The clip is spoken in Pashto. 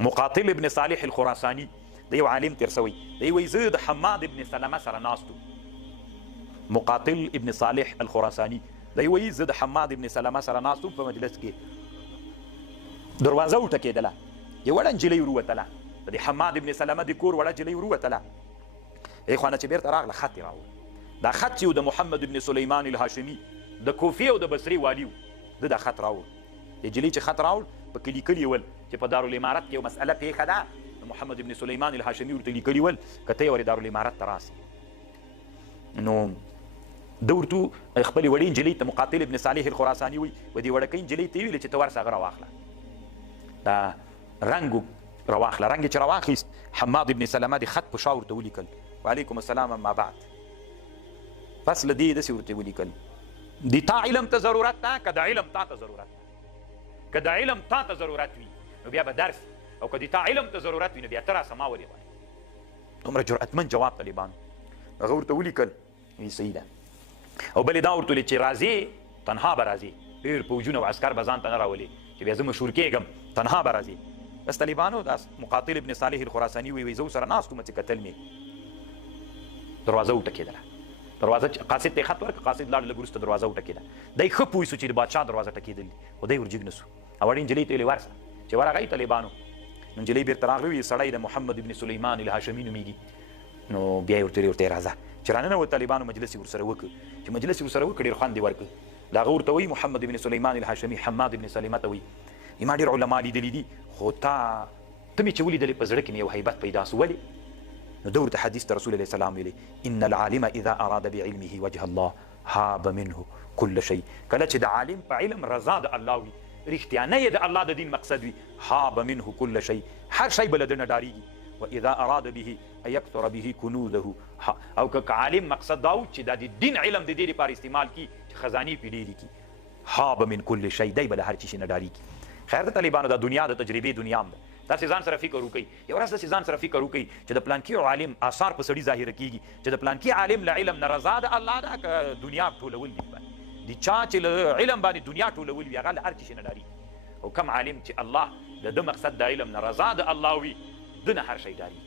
مقاتل ابن صالح الخراساني د یو عالم تیر سوی دی وایي زه د حماد ابن سلمه سره ناستو. مقاتل ابن صالح الخراساني دی وایي زه د حماد ابن سلمه سره ناستو په مجلس کې دروازه وټکېدله، یو وړه نجلۍ وروتله، د حماد ابن سلمه د کور وړه نجلۍ وروتله. ای خوانه چې بیرته راغله خط یې راوړ. دا خط چې د محمد ابن سلیمان الهاشمي د کوفې او د بصرې والي و، دا خط راوړ. نجلۍ چې خط راوړ په کې لیکلي ول چې په دارالامارت کې یو مسأله پیښه ده، محمد ابن سلیمان الهاشمي ورته لیکلي ول که ته یې ورې دارالامارت ته راسې. نو ده ورته خپلې وړې نجلۍ ته مقاتل ابن صالح الخراساني وایي و دې وړکۍ نجلۍ ته یې ویل چې ته ورسه هغه راواخله، دا رنګ راواخله. رنګ یې چې راواخیست حماد ابن سلمه د خط په شا ورته ولیکل وعلیکم السلام اما بعد. پس له دې داسې ورته ولیکل د تا علم ته ضرورت ده که د علم تا ته ضرورت ده؟ که د علم تا ته ضرورت وي نو بیا به درس، او که د تا علم ته ضرورت وي نو بیا ته راسه ما ولې غواړې؟ دومره جرأتمن جواب طالبانو. هغه ورته ولیکل وایي صحیح ده. او بلې دا ورته ویل چې راځې تنها به راځې، ډېر پوځونه او عسکر به ځان ته نه راولې چې بیا زه مشهور کېږم، تنها به راځې. بس طالبانو دا مقاتل ابن صالح الخراساني وایي زه ورسره ناست وم چې کتل مې دروازه وټکېدله. دروازه قاصد ته خط ورکړ، قاصد لاړ، لږ وروسته دروازه وټکېده. دی ښه پوه سو چې د بادشاه دروازه ټکېدلې، خو دی ورجګ نه سو. او وړې نجلۍ ته ویلې ورسه. چې ورغی طالبانو نو نجلۍ بېرته راغلې ویل سړی د محمد ابن سلیمان الهاشمي نومېږي. نو بیا یې ورته ورته راځه چې راننوت طالبانو مجلس یې ورسره وکړ. چې مجلس یې ورسره وکړ ډېر خوند یې ورکړ. د هغه ورته وایي محمد ابن سلیمان الهاشمي حماد ابن سلمه ته وایي ما ډېر علما لیدلي دي، خو ته مې چې ولیدلې په زړه کې مې یو هیبت پیدا سو. ولې؟ نو ده ورته حدیث ته رسول علیه السلام ویلی ان العالم اذا اراد بعلمه وجه الله هاب منه كل شيء. کله چې د عالم په علم رضا د الله وي، رښتیانه یې د الله د دین مقصد وي، هاب منه كل شيء، هر شی به له ده نه ډارېږي. واذا اراد به ان یکثر به کنوزه، او که عالم مقصد دا و چې دا د دین علم د دې لپاره استعمال کړي چې خزانې پرې ډېرې کړي، هاب من كل شيء، دی به له هر چي شي نه ډارېږي. خیر د طالبانو دا دنیا د تجربې دنیا هم ده. تاسې ځان سره فکر وکړئ، یو ورځ داسې ځان سره فکر وکړئ چې د پلانکي عالم آثار په سړي ظاهره کېږي چې د پلانکي عالم له علم نه رضا د الله ده که دنیا ټولول دي. د چا چې له علم باندې دنیا ټولول وي هغه له هر چي شي نه ډارېږي، او کم عالم چې الله د ده مقصد د علم نه رضا د الله وي، ده نه هر شی ډارېږي.